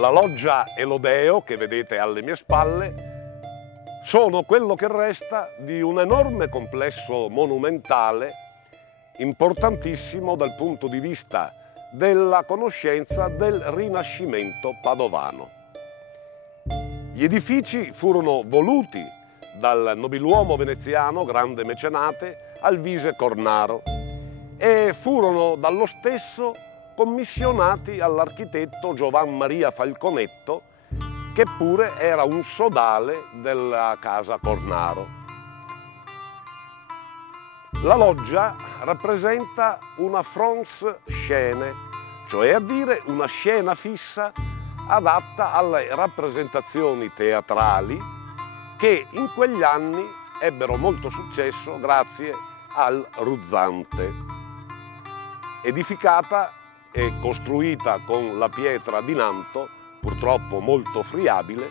La loggia e l'Odeo, che vedete alle mie spalle, sono quello che resta di un enorme complesso monumentale importantissimo dal punto di vista della conoscenza del Rinascimento padovano. Gli edifici furono voluti dal nobiluomo veneziano, grande mecenate, Alvise Cornaro, e furono dallo stesso commissionati all'architetto Giovan Maria Falconetto, che pure era un sodale della casa Cornaro. La loggia rappresenta una France-scène, cioè a dire una scena fissa adatta alle rappresentazioni teatrali che in quegli anni ebbero molto successo grazie al ruzzante. Edificata e costruita con la pietra di Nanto, purtroppo molto friabile,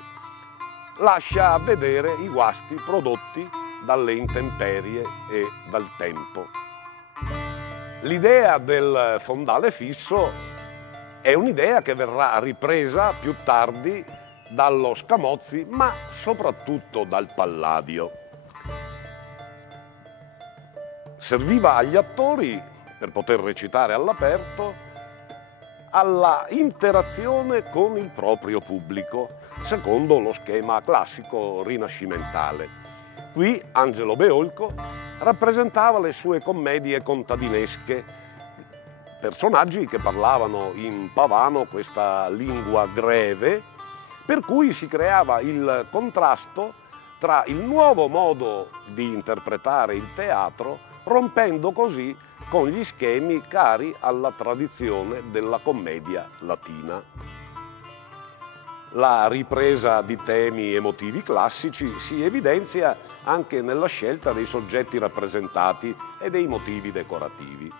lascia vedere i guasti prodotti dalle intemperie e dal tempo. L'idea del fondale fisso è un'idea che verrà ripresa più tardi dallo Scamozzi, ma soprattutto dal Palladio. Serviva agli attori, per poter recitare all'aperto, alla interazione con il proprio pubblico, secondo lo schema classico rinascimentale. Qui Angelo Beolco rappresentava le sue commedie contadinesche, personaggi che parlavano in pavano, questa lingua greve, per cui si creava il contrasto tra il nuovo modo di interpretare il teatro, rompendo così con gli schemi cari alla tradizione della commedia latina. La ripresa di temi e motivi classici si evidenzia anche nella scelta dei soggetti rappresentati e dei motivi decorativi.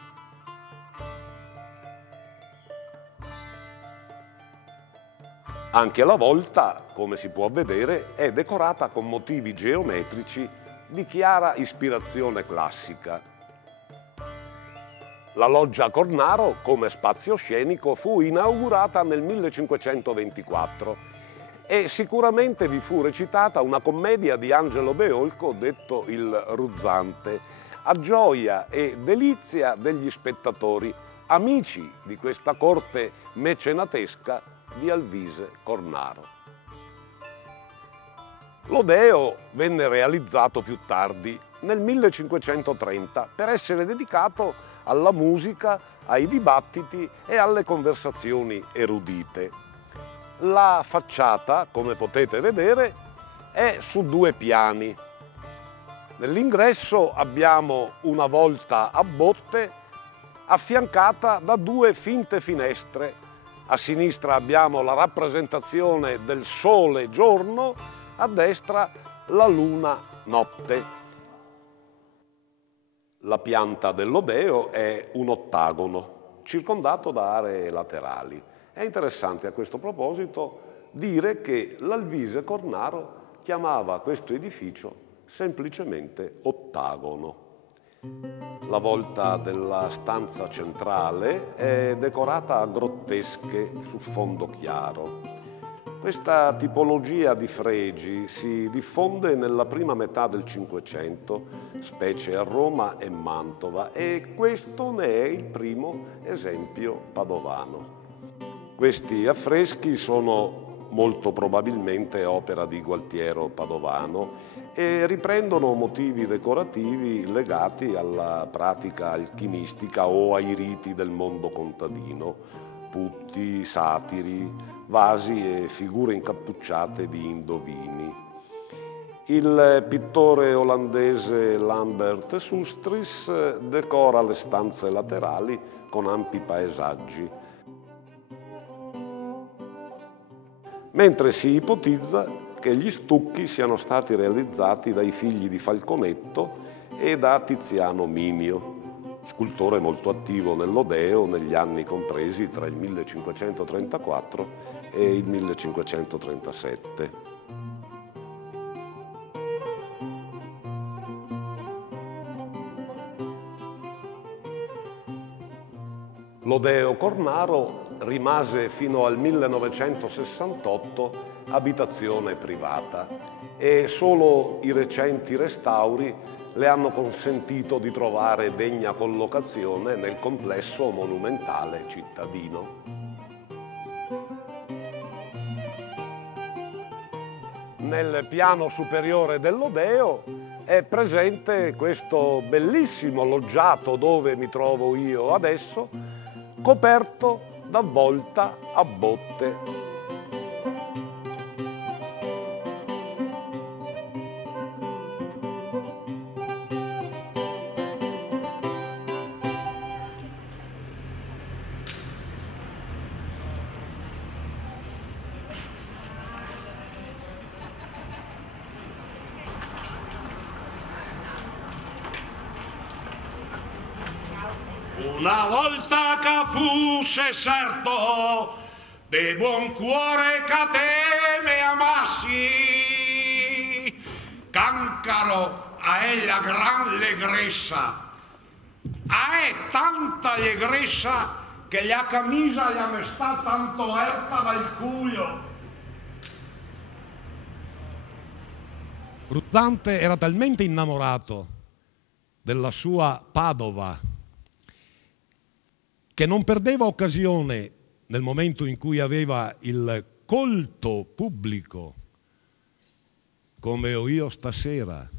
Anche la volta, come si può vedere, è decorata con motivi geometrici di chiara ispirazione classica. La loggia Cornaro, come spazio scenico, fu inaugurata nel 1524 e sicuramente vi fu recitata una commedia di Angelo Beolco detto Il Ruzzante, a gioia e delizia degli spettatori, amici di questa corte mecenatesca di Alvise Cornaro. L'Odeo venne realizzato più tardi, nel 1530, per essere dedicato alla musica, ai dibattiti e alle conversazioni erudite. La facciata, come potete vedere, è su 2 piani. Nell'ingresso abbiamo una volta a botte affiancata da 2 finte finestre. A sinistra abbiamo la rappresentazione del sole giorno, a destra la luna notte. La pianta dell'Odeo è un ottagono, circondato da aree laterali. È interessante a questo proposito dire che l'Alvise Cornaro chiamava questo edificio semplicemente ottagono. La volta della stanza centrale è decorata a grottesche su fondo chiaro. Questa tipologia di fregi si diffonde nella prima metà del Cinquecento, specie a Roma e Mantova, e questo ne è il primo esempio padovano. Questi affreschi sono molto probabilmente opera di Gualtiero Padovano e riprendono motivi decorativi legati alla pratica alchimistica o ai riti del mondo contadino, putti, satiri, vasi e figure incappucciate di indovini. Il pittore olandese Lambert Sustris decora le stanze laterali con ampi paesaggi, mentre si ipotizza che gli stucchi siano stati realizzati dai figli di Falconetto e da Tiziano Minio, scultore molto attivo nell'Odeo negli anni compresi tra il 1534 e il 1537. Lodeo Cornaro rimase fino al 1968 abitazione privata e solo i recenti restauri le hanno consentito di trovare degna collocazione nel complesso monumentale cittadino. Nel piano superiore del Lodeo è presente questo bellissimo loggiato dove mi trovo io adesso, coperto da volta a botte. Una volta che fusse certo de buon cuore che te me amassi, cancaro a ella gran allegrezza, a è tanta allegrezza che la camisa gli me sta tanto erta dal culo. Ruzzante era talmente innamorato della sua Padova che non perdeva occasione, nel momento in cui aveva il colto pubblico, come ho io stasera,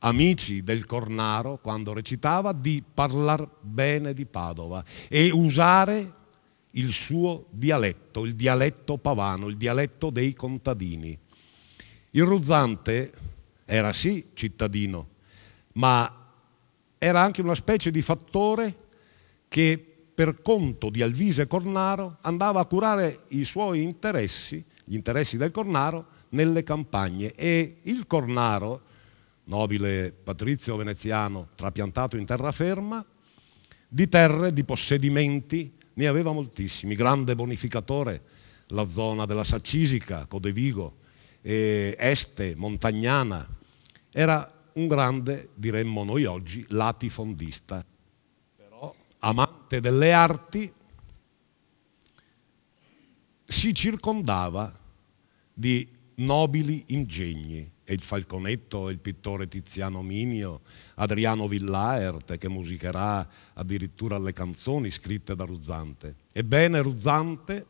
amici del Cornaro, quando recitava, di parlar bene di Padova e usare il suo dialetto, il dialetto pavano, il dialetto dei contadini. Il Ruzzante era sì cittadino, ma era anche una specie di fattore che per conto di Alvise Cornaro andava a curare i suoi interessi, gli interessi del Cornaro, nelle campagne. E il Cornaro, nobile patrizio veneziano trapiantato in terraferma, di terre, di possedimenti, ne aveva moltissimi. Grande bonificatore, la zona della Saccisica, Codevigo, Este, Montagnana. Era un grande, diremmo noi oggi, latifondista. Amante delle arti, si circondava di nobili ingegni, e il Falconetto, il pittore Tiziano Minio, Adriano Villaert, che musicherà addirittura le canzoni scritte da Ruzzante. Ebbene, Ruzzante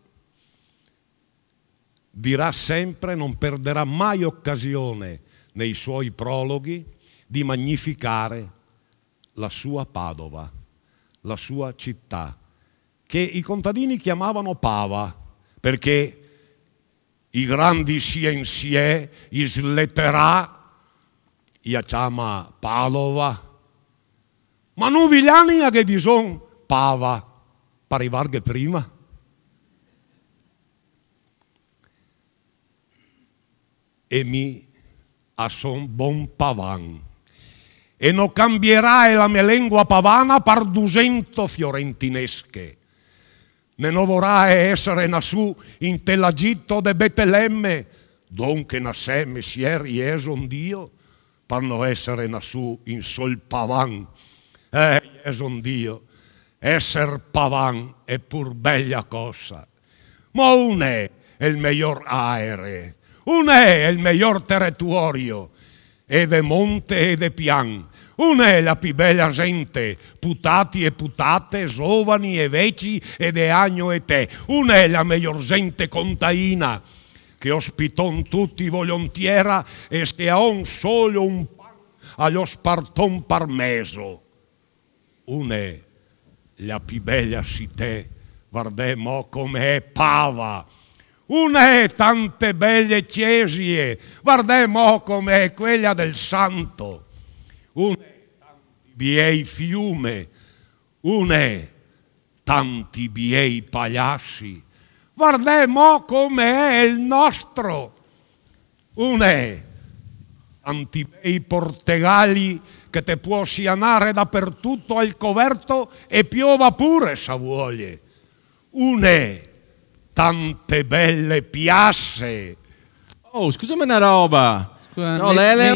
dirà sempre, non perderà mai occasione nei suoi prologhi di magnificare la sua Padova, la sua città, che i contadini chiamavano Pava, perché i grandi scienziati, i sletterà, ia chiama Padova, ma non vigliani che di son Pava, per arrivare prima. E mi a son bon pavan. E non cambierai la mia lingua pavana per 200 fiorentinesche. Ne non vorrai essere nasu in Telagitto de Betlemme, donche nasce messier Ieso un Dio, per non essere nasu in sol pavan. Ieso un Dio, esser pavan è pur bella cosa. Ma un è il miglior aereo, un è il miglior territorio, e de monte e de pian. Un è la più bella gente, putati e putate, giovani e vecchi e de agno e te. Un è la miglior gente containa, che ospiton tutti volontiera e se ha un solo un pan allo sparton parmeso. Un è la più bella città, guardiamo come è Pava. Una è tante belle chiese, guardiamo come è quella del Santo. Una è tanti bei fiume, una è tanti bei pagliassi. Guardiamo come è il nostro. Una è tanti bei portegali che te può sianare dappertutto al coverto e piova pure se vuole. Una è tante belle piazze. Oh, scusami una roba. Scusa, Ciao Lele,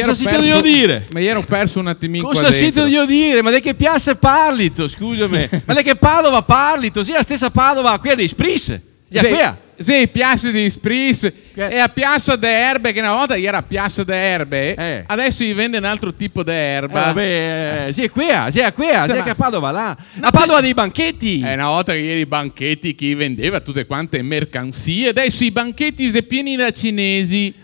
cosa si ti devo dire? Ma ero perso un attimino Cosa si ti devo dire? Ma di che piazza parlato, scusami? Ma di che Padova parlato? Sì, la stessa Padova, qui a dei Spris. Sì, Piazza di Spris e a Piazza de Erbe, che una volta era Piazza de Erbe, adesso gli vende un altro tipo di erba. Sì, è qui a Padova là. A Padova dei banchetti. Una volta che ieri i banchetti chi vendeva tutte quante mercanzie, adesso i banchetti sono pieni da cinesi.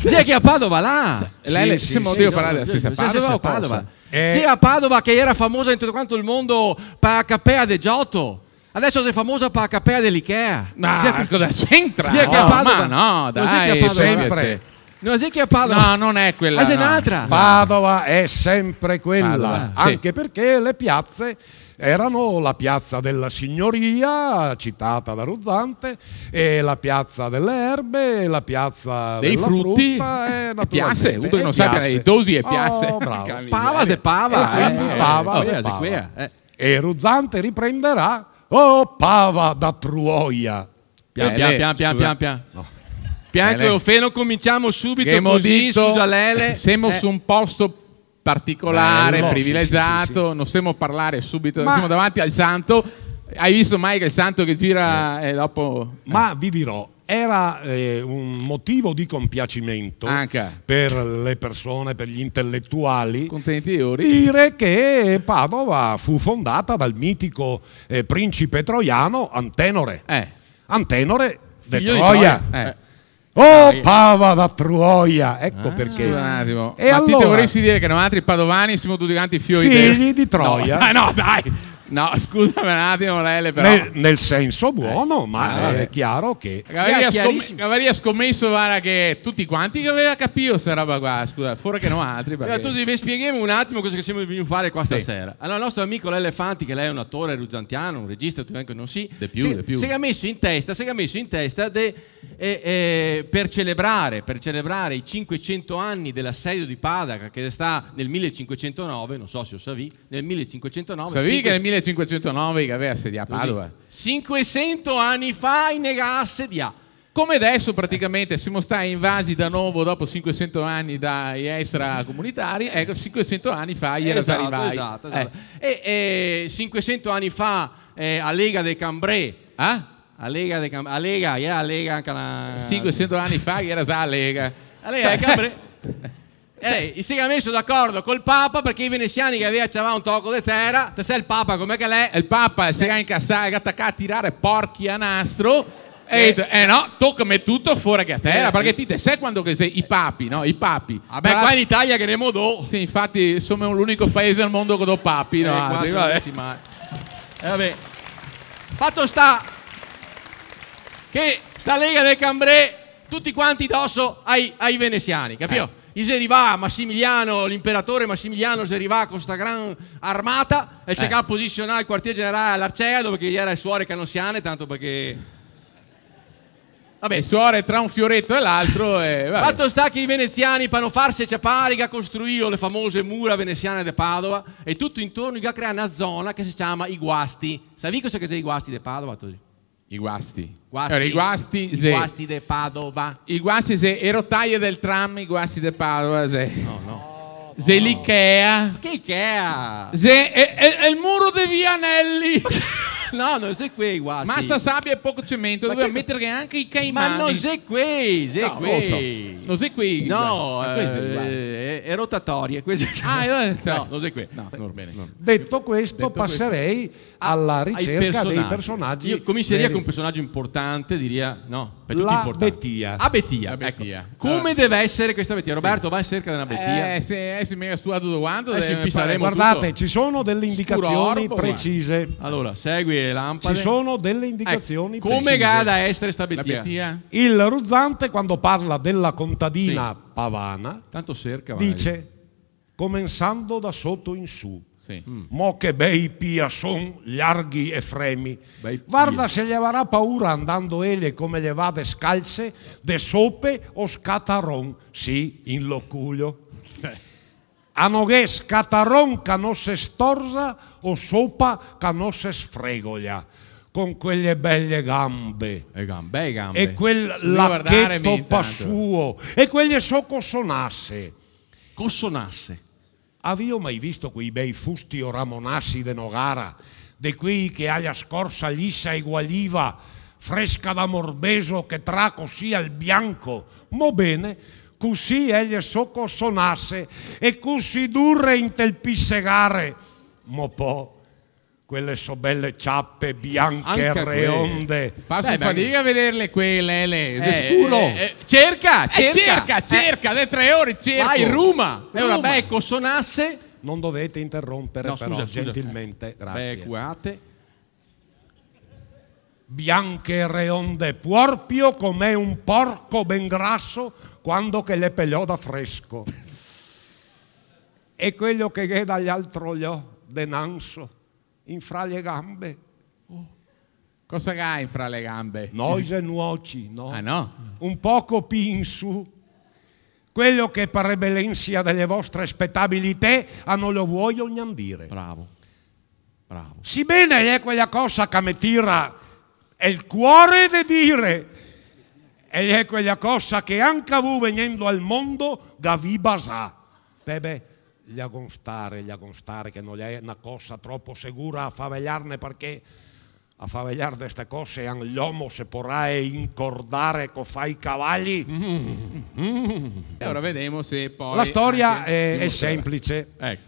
Sì, che a Padova là. Lei devo parlare della stessa Padova o Padova? Sì, a Padova che era famosa in tutto quanto il mondo per la capea de Giotto. Adesso sei famosa per la capea dell'Ikea. Ma cosa c'entra? Sì, che a Padova. No, dai, sempre. Non è che a Padova. No, non è quella. Ma sei un'altra. Padova è sempre quella, Padova, anche perché le piazze erano la piazza della signoria, citata da Ruzzante, e la piazza delle erbe, la piazza dei della frutti, frutta, e piazze, uno che non piazze. sappia i dosi e piazze. Oh, bravo. Pava se Pava. E quindi Pava se Pava. E Ruzzante riprenderà Pava da Truoia. Pian. Pian che non cominciamo subito così, scusa Lele. Siamo su un posto particolare, bello, privilegiato, sì. non stiamo parlare subito, siamo davanti al santo. Hai visto mai che il santo che gira e dopo... Ma vi dirò, era un motivo di compiacimento per le persone, per gli intellettuali, dire che Padova fu fondata dal mitico principe troiano Antenore. Antenore de Troia. Pava da Troia, ecco perché. Un attimo. E ma allora, ti vorresti dire che noi altri padovani siamo tutti quanti figli di Troia? No, dai. No, scusami un attimo, Lele, però. Nel senso buono, ma è chiaro che. Averia scommesso, guarda, che tutti quanti che aveva capito questa roba qua, scusa, fuori che no altri. Perché... Tu devi spiegare un attimo cosa che siamo venuti a fare qua stasera. Allora, il nostro amico Lele Fanti, che lei è un attore ruzzantiano, un regista, tu anche non si. Di più. Si è messo in testa per celebrare i 500 anni dell'assedio di Padova, che sta nel 1509, non so se lo sapevi, nel 1509. Sapevi che nel 1509 che aveva assediato Padova? 500 anni fa in nega assedia. Come adesso praticamente siamo stati invasi da nuovo dopo 500 anni dai extracomunitari, ecco 500 anni fa gli arrivai. Esatto. E 500 anni fa a Lega de Cambrai. A Lega anche la... 500 anni fa che era già a Lega. A Lega de Cambrai. Si è messo d'accordo col Papa perché i veneziani che avevano un tocco di terra, te sei il Papa come che lei? Il Papa si è incassato, attaccato a tirare porchi a nastro. No, toccami tutto fuori che a terra, perché te sai quando che sei i papi, no? I papi. Vabbè, qua in Italia che ne modo. Sì, infatti siamo l'unico paese al mondo che do papi, no? Vabbè. Fatto sta che sta Lega del Cambrai tutti quanti addosso ai veneziani, capito? Si arriva Massimiliano, l'imperatore Massimiliano si arriva con questa gran armata e cercava di posizionare il quartier generale all'Arcea dove era il suore canosiane, tanto perché... Vabbè, suore tra un fioretto e l'altro. Fatto sta che i veneziani, per non farsi ciapariga, costruirono le famose mura veneziane di Padova e tutto intorno gli ha creato una zona che si chiama I Guasti. Sai cosa sono i Guasti di Padova? I guasti. I guasti di Padova. I guasti se e rotaie del tram, i guasti di Padova. Se l'Ikea. Che Ikea? Se è il muro dei Vianelli. No, non sei qui, guasti. Massa, sabbia e poco cemento. Doveva mettere anche i caimani. Ma non sei qui, Non sei qui. No, è rotatorie. No, non sei qui. Detto questo, passerei alla ricerca dei personaggi. Io comincerei con un personaggio importante, direi, no, per tutti importanti. Bettia. Bettia. Ecco. Come deve essere questa Bettia? Roberto, vai cerca della Bettia. Se mi ha studiato tutto quanto. Guardate, ci sono delle indicazioni precise. Allora, segui le lampade. Ci sono delle indicazioni precise. Come da essere sta Bettia? Il Ruzzante, quando parla della contadina pavana, tanto cerca, dice, comenzando da sotto in su. Mo che bei pia son, larghi e fremi. Guarda se gli avrà paura andando egli come le vade scalze, de sope o scataron, sì, in loculio. A noghe scataron che non se storza o sopa che non se sfregoglia. con quelle belle gambe. Gambe. E quel lacchetto passuo e quelle socossonasse. Cossonasse. Avio mai visto quei bei fusti o ramonassi de Nogara, de quei che aglia scorsa lissa e gualiva, fresca da morbeso che tra così al bianco, mo bene, così egli socossonasse e così durre in tel pissegare, mo po'. Quelle so belle ciappe bianche e reonde. Faccio fatica a vederle quelle, è scuro. Cerca, le 3 ore cerco. Vai, Ruma. E ora becco, sonasse. Non dovete interrompere, No, però, scusa. gentilmente, grazie. Becuate. Bianche e reonde, puorpio com'è un porco ben grasso quando che le pegliò da fresco. E quello che è dagli altro gli denanso. In fra le gambe. Cosa hai fra le gambe? Noise nuoci, no? Ah no? Un poco più in su. Quello che per rebellenza delle vostre spettabilità a non lo voglio dire. Bravo. Si bene è quella cosa che mi tira è il cuore di dire. E è quella cosa che anche voi venendo al mondo da vi basà. Bebe. Gli agonstare, che non è una cosa troppo sicura a favegliarne, perché a favegliare queste cose l'uomo se porrà incordare co fa i cavalli. E ora vediamo se poi... La storia è semplice. Ecco.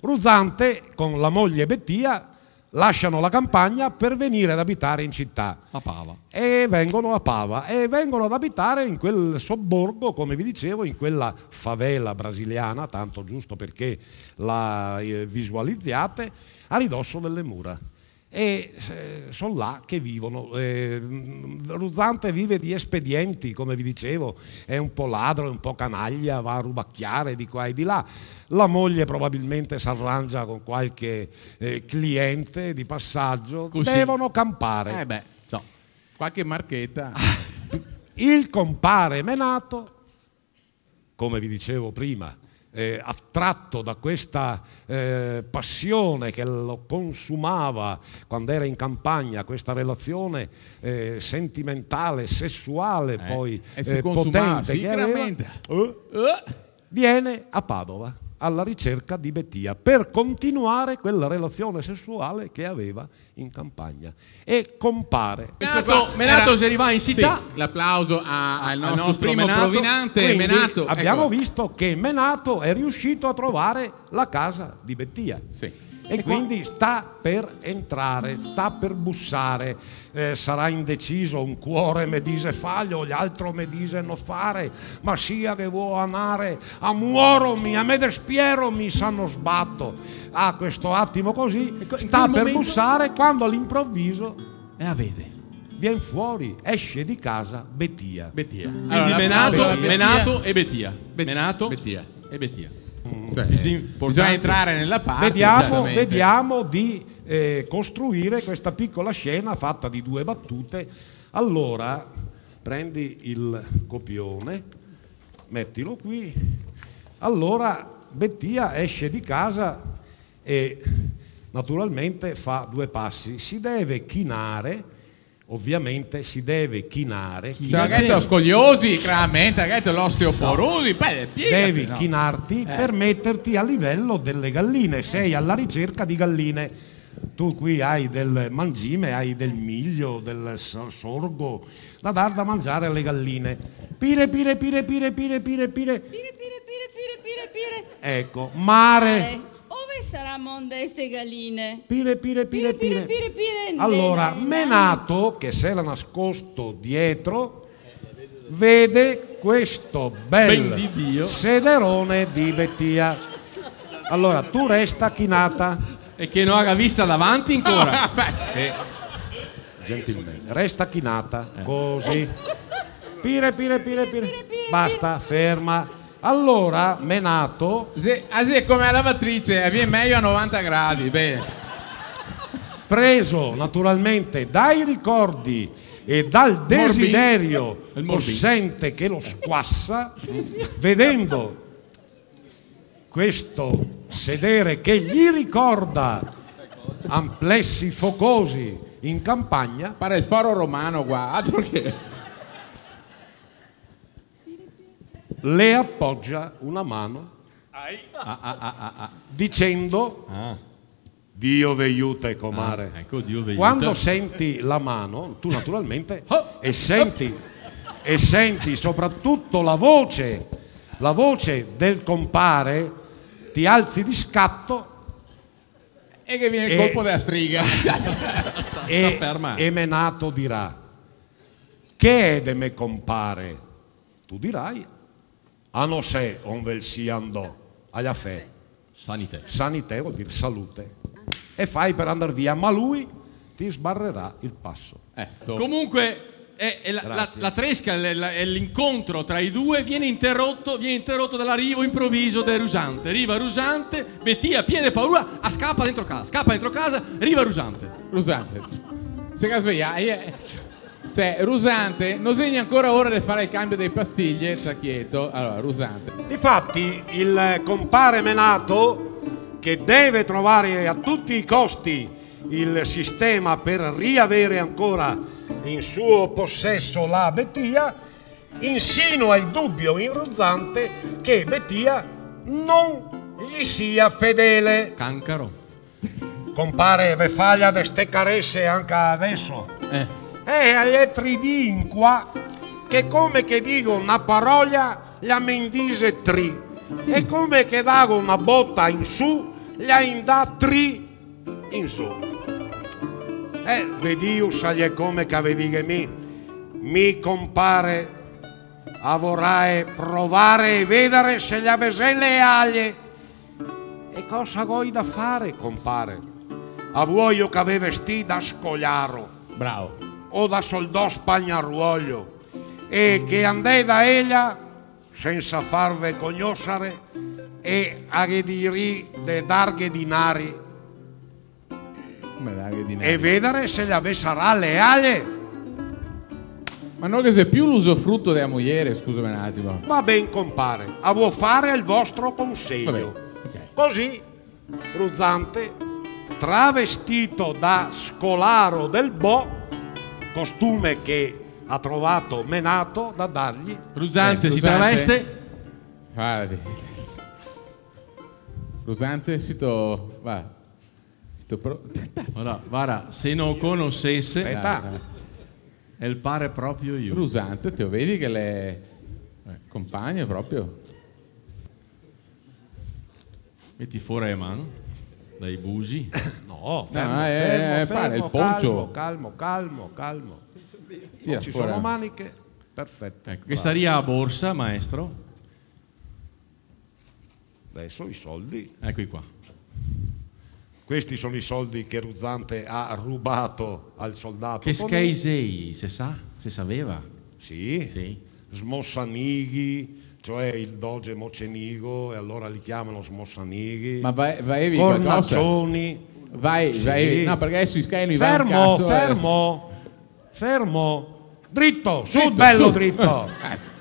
Ruzzante con la moglie Bettia lasciano la campagna per venire ad abitare in città. A Pava. E vengono a Pava e vengono ad abitare in quel sobborgo, come vi dicevo, in quella favela brasiliana, tanto giusto perché la visualizziate, a ridosso delle mura. E sono là che vivono. Ruzzante vive di espedienti, come vi dicevo, è un po' ladro, è un po' canaglia, va a rubacchiare di qua e di là. La moglie probabilmente si arrangia con qualche cliente di passaggio. Così. Devono campare. Qualche marchetta. Il compare Menato, come vi dicevo prima, attratto da questa passione che lo consumava quando era in campagna, questa relazione sentimentale, sessuale, poi potente che aveva, viene a Padova alla ricerca di Bettia per continuare quella relazione sessuale che aveva in campagna e compare. Menato si arriva in città. Sì, l'applauso al nostro primo Menato. provinante. Quindi Menato, abbiamo ecco. visto che Menato è riuscito a trovare la casa di Bettia. Sì. E quindi sta per entrare, sta per bussare, sarà indeciso, un cuore me dice faglio, l'altro me dice no fare, ma sia che vuoi andare a muoromi, a me despieromi, sanno sbatto. A questo attimo così, sta per bussare quando all'improvviso vede. viene fuori, esce di casa Bettia. Quindi Allora, Menato e Bettia. Bettia. Menato Bettia. e Bettia. Cioè, Importante. bisogna entrare nella parte. Vediamo di costruire questa piccola scena fatta di 2 battute. Allora, prendi il copione, mettilo qui. Allora, Bettia esce di casa e naturalmente fa 2 passi. Si deve chinare. Ovviamente si deve chinare. Cioè, scogliosi, chiaramente, l'osteoporosi. Devi chinarti per metterti a livello delle galline. Sei alla ricerca di galline. Tu qui hai del mangime, hai del miglio, del sorgo da dar da mangiare alle galline. Pire. Ecco, mare. Dove saranno queste galline? Pire. Allora, Menato, che si era nascosto dietro, vede questo Ben di bel Dio. sederone di Bettia. Allora, tu resta chinata. E che non haga vista davanti ancora. Gentilmente. Resta chinata, così. Pire. Basta, ferma. Allora, Menato, Come la lavatrice, viene meglio a 90 gradi. Bene. preso naturalmente dai ricordi e dal desiderio possente che lo squassa, vedendo questo sedere che gli ricorda amplessi focosi in campagna. Pare il foro romano qua, altro che... Le appoggia una mano dicendo Dio vi aiuta, comare. Ecco, Dio vi aiuta. Quando senti la mano, tu naturalmente, e senti soprattutto la voce del compare, ti alzi di scatto E che viene il colpo della striga. e Menato dirà: che è de me compare? Tu dirai: a non sé on vel si andò alla fe. Sanità vuol dire salute. E fai per andare via, ma lui ti sbarrerà il passo. Comunque la tresca, l'incontro tra i due viene interrotto dall'arrivo improvviso del rusante. Arriva rusante, Bettia piede paura, scappa dentro casa, arriva rusante. Rusante. Se casveglia, cioè Rusante non segna ancora ora di fare il cambio dei pastiglie, sta quieto. Allora, Rusante. Difatti il compare Menato, che deve trovare a tutti i costi il sistema per riavere ancora in suo possesso la Bettia, insinua il dubbio in Rusante che Bettia non gli sia fedele. Cancaro. Compare ve faglia de ste caresse anche adesso. E agli altri di in qua che come che dico una parola la mendise tri e come che dago una botta in su la indà tri in su. Vedi usaglie come che avevi che mi compare a vorrai provare e vedere se gli avesse le aglie. E cosa vuoi da fare, compare? A vuoi che avevi sti da scogliaro. Bravo. O da soldò spagnaruoglio e che andai da ella senza farve conoscere e a diri de darghe dinari Come darghe dinari? e vedere se gli avessarà le aglie. Ma non che sia più l'usufrutto della moglie, scusami un attimo. Va ben, compare, a vuoi fare il vostro consiglio. Va bene, ok. Così Rusante, travestito da scolaro del Bo, costume che ha trovato Menato da dargli, Rusante si traveste. Guardi. Rusante va. Guarda, se non conoscesse, aspetta, è il pare proprio io. Rusante, te lo vedi che le compagne proprio. Metti fuori le mani dai busi. no, pare il poncio. calmo. Tira Non ci fuori. sono maniche, perfetto. Ecco, che staria a borsa, maestro? Adesso i soldi. Eccoci qua. Questi sono i soldi che Rusante ha rubato al soldato. Che scheisei, se sapeva? Sì. Sì. Smossanighi, cioè il doge Mocenigo, e allora li chiamano Smossanighi. Ma vai qualcosa? Cornaccioni. Vai. No, perché adesso i Sky Fermo. Dritto, su, bello dritto.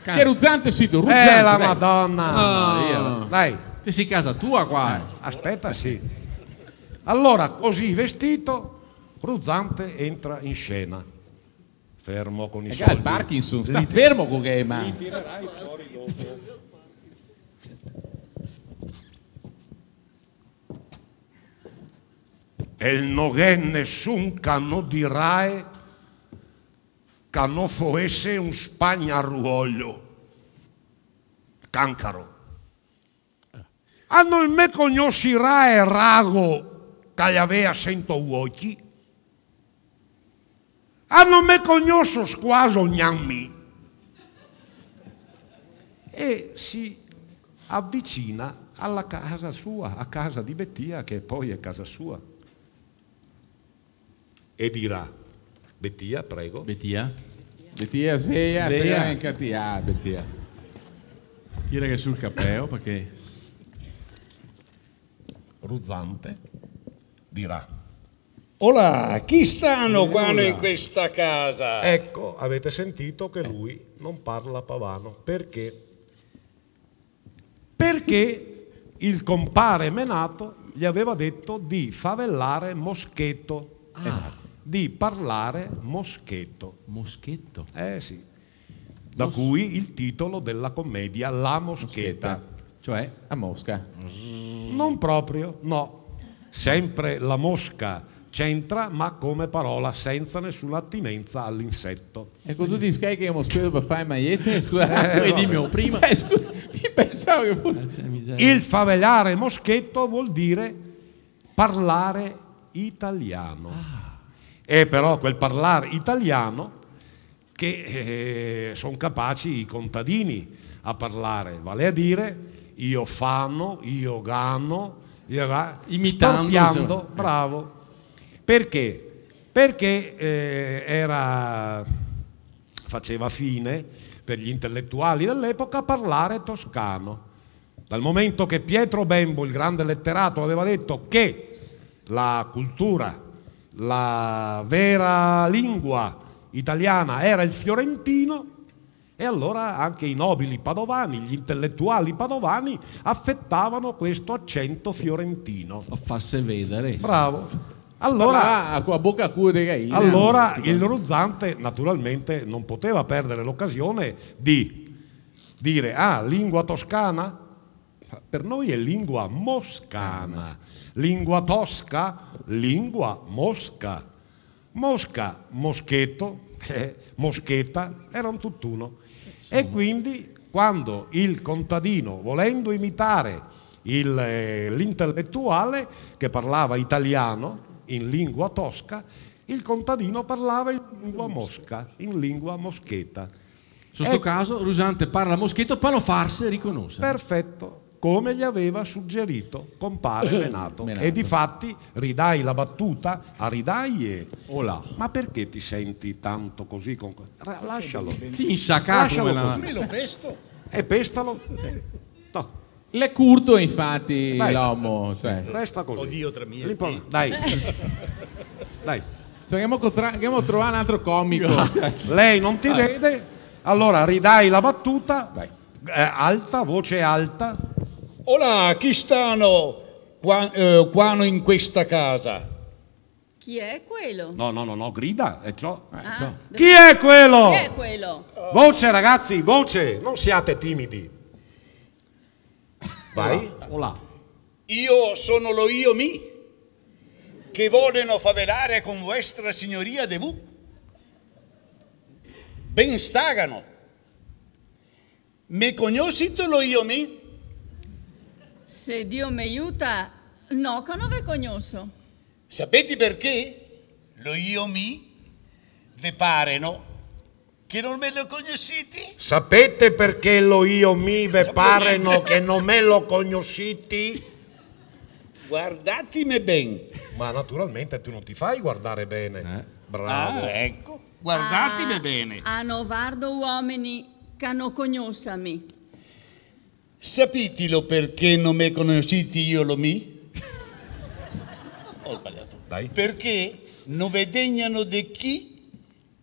Che Ruzzante sì, tu, Ruzzante. La dai. Madonna. Dai, Te sei casa tua qua. aspetta, sì. Allora, così vestito, Ruzzante entra in scena. Fermo con i Raga, soldi. il Parkinson sta fermo con che mani. Tirerai fuori dopo. E non è nessun che non dirai che non fosse un spagnaruoglio. Cancaro. Hanno il me conoscirai rago che gli aveva 100 uochi. Hanno me conosco squaso gnammi. E si avvicina alla casa sua, a casa di Bettia, che poi è casa sua. E dirà: Bettia, prego. Bettia, Bettia, sveglia, sei incattia, Bettia. tira che sul capeo perché Ruzzante dirà: Olà, chi stanno qua in questa casa? ecco, avete sentito che lui non parla pavano. Perché? Perché il compare Menato gli aveva detto di favellare Moschetto. di parlare moschetto. Moschetto? Sì. Da cui il titolo della commedia La Moschetta. Cioè a Mosca. Non proprio, no. Sempre la mosca c'entra, ma come parola senza nessuna attinenza all'insetto. Ecco, tu dici che è moschetto per fare magliette? Scusa, Vedi prima. scusa, io pensavo che fosse... Il favellare moschetto vuol dire parlare italiano. E però quel parlare italiano che sono capaci i contadini a parlare, vale a dire io fano, io gano, Imitando, storpiando, bravo. Perché? Perché faceva fine per gli intellettuali dell'epoca parlare toscano. Dal momento che Pietro Bembo, il grande letterato, aveva detto che la cultura, la vera lingua italiana era il fiorentino, e allora anche i nobili padovani, gli intellettuali padovani affettavano questo accento fiorentino. Lo fasse vedere. Bravo. Allora, a bocca a cuore gai. allora il Ruzzante naturalmente non poteva perdere l'occasione di dire lingua toscana? Per noi è lingua moscana. Lingua tosca? Lingua mosca. Mosca, moschetto, moschetta, era un tutt'uno. E quindi quando il contadino, volendo imitare l'intellettuale che parlava italiano in lingua tosca, il contadino parlava in lingua mosca, in lingua moschetta. In questo caso Rusante parla moschetto per non farsi riconoscere. Perfetto, come gli aveva suggerito compare Menato. E difatti ridai la battuta a Ridaie. Olà. Ma perché ti senti tanto così? Lascialo. Insaccato come la... Me lo pesto. E pestalo. No, L'è curto infatti Dai. l'uomo. Cioè. resta così. Oddio, tra mie Dai. Dai. Cioè, andiamo a trovare un altro comico. Lei non ti vede, allora ridai la battuta. Vai. Alta, voce alta. Olà, chi stanno qua in questa casa? Chi è quello? No, grida. Ah, Chi è quello? Chi è quello? Voce ragazzi, voce, non siate timidi. Vai. Olà. Io sono lo io mi, che vogliono favelare con vostra signoria de vu. Ben stagano. Me conoscite lo io mi? Se Dio mi aiuta, no, che non ve conosco. Sapete perché? Lo io mi ve pareno che non me lo conoscete? Sapete perché lo io mi ve pareno che non me lo conosciti? Guardatemi ben. Ma naturalmente tu non ti fai guardare bene. Bravo. Ecco, guardatemi bene. Hanno vardo uomini che non conoscami. Sapitelo perché non me conoscete io lo mi? Ho sbagliato. Dai. Perché non ve degnano di chi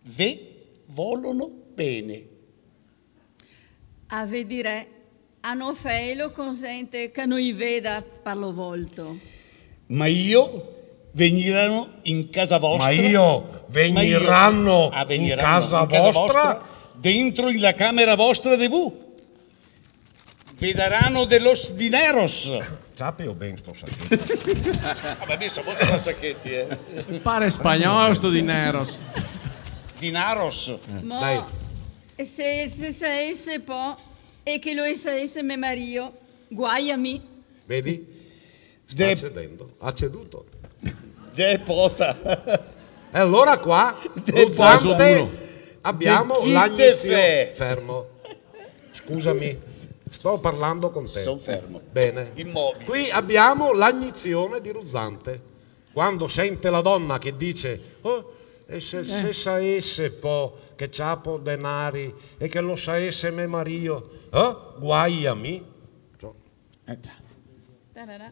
ve vogliono bene. A vedere, hanno felo consente che noi veda per lo volto. Ma io veniranno in casa vostra. veniranno in casa vostra? Dentro la camera vostra de vu. Vedaranno de los dineros. Sape o ben sto sacchetto? Vabbè, mi sono molto sacchetti, Pare spagnolo sto di Neros. Dinaros. Ma Dai. se sapesse po' e che lo sapesse mio marito, guaiami. Vedi? Sta cedendo. Ha ceduto. De pota. E allora qua, De Ruzzante, abbiamo De chi te l'agnizione. fe? Fermo. Scusami, sto parlando con te. Sono fermo. Bene. Immobile. Qui abbiamo l'agnizione di Ruzzante. Quando sente la donna che dice e se sapesse po' che c'apo denari e che lo sapesse me Mario, guaiami. Tararà.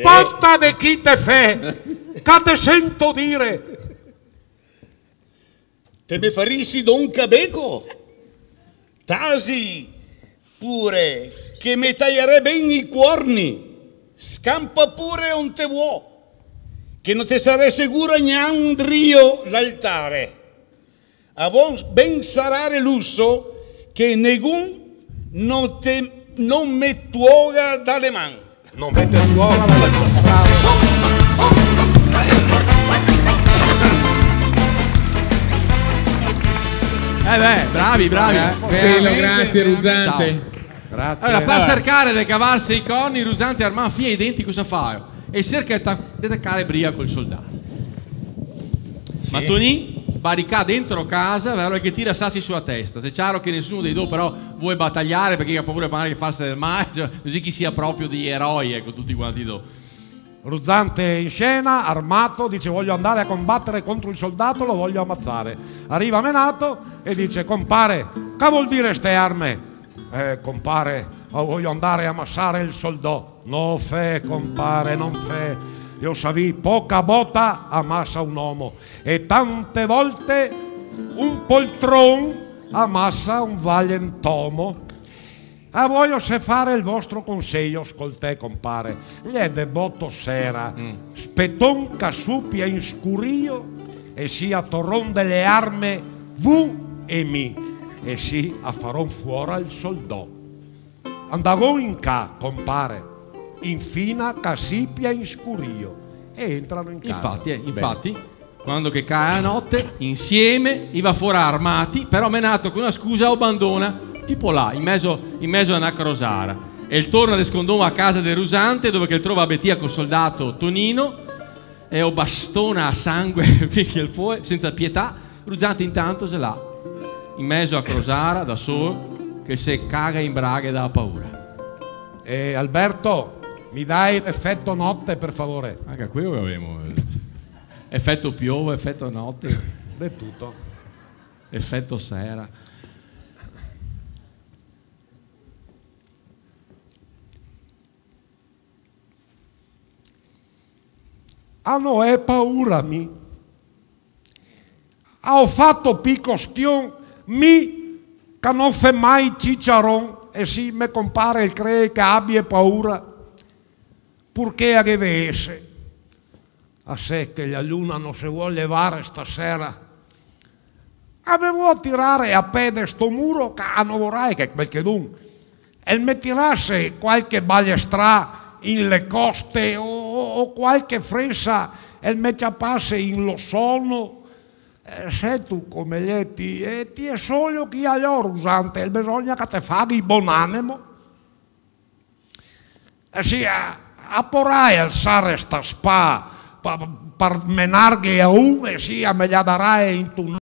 Potta de chi te fe, che te sento dire. Te me farissi don cabeco. Tasi pure che me taglierei ben i cuorni. Scampa pure on te vuoi. che non te sarà sicuro neandrio l'altare. A voi ben sarà lusso che nessun non mettuoga dalle mani. Non mette l'uovo dalle Bravi. Bello, grazie Ruzzante. Ciao. Grazie. Allora, per cercare di cavarsi i corni, Rusante armà fia i denti cosa fa? E cerca di attaccare Bria col soldato. Sì. Ma Tony barricà dentro casa, vero, che tira sassi sulla testa. Se è chiaro che nessuno dei due però vuole battagliare perché ha paura magari di farsi del male, cioè, così chi sia proprio di eroi, ecco, tutti quanti do. Ruzzante in scena, armato, dice voglio andare a combattere contro il soldato, lo voglio ammazzare. Arriva Menato e dice compare, che vuol dire ste arme? Compare, voglio andare a ammassare il soldò. No fe, compare, non fe. Io savi, poca botta ammassa un uomo e tante volte un poltron ammassa un valentomo. A voglio se fare il vostro consiglio, ascoltè compare. Gli è debotto sera, spetton casupia in scurio e sia torron delle arme vu e mi e si affaron fuori il soldò. Andavo in ca, compare, infina casipia in scurio e entrano in casa. Infatti, quando che cae la notte, insieme, iva fuori armati, però Menato con una scusa abbandona, tipo là, in mezzo a una crosara. E il torna de scondò a casa del Rusante, dove che trova Bettia col soldato Tonino, e o bastona a sangue, picchia il fuoco, senza pietà. Rusante intanto se l'ha, in mezzo a crosara, da solo, che se caga in braghe da paura. Alberto, mi dai l'effetto notte per favore? Anche qui avevamo effetto piove, effetto notte, È tutto. effetto sera. No è paura mi. Ho fatto picostion mi che non fa mai cicciaron e sì me compare il cree che abbia paura purché arrivesse a sé che la luna non si vuole levare stasera. Avevo a tirare a pede sto muro che non vorrei che quel che dun e mi tirasse qualche balestra in le coste o qualche fressa e me ciappasse in lo sonno. Se tu come letti e ti è solo chi ha l'oro Rusante e bisogna che te fai di buon animo. Sì, a porrai alzare sta spa per menarghe a un e sì, a me la darai in tu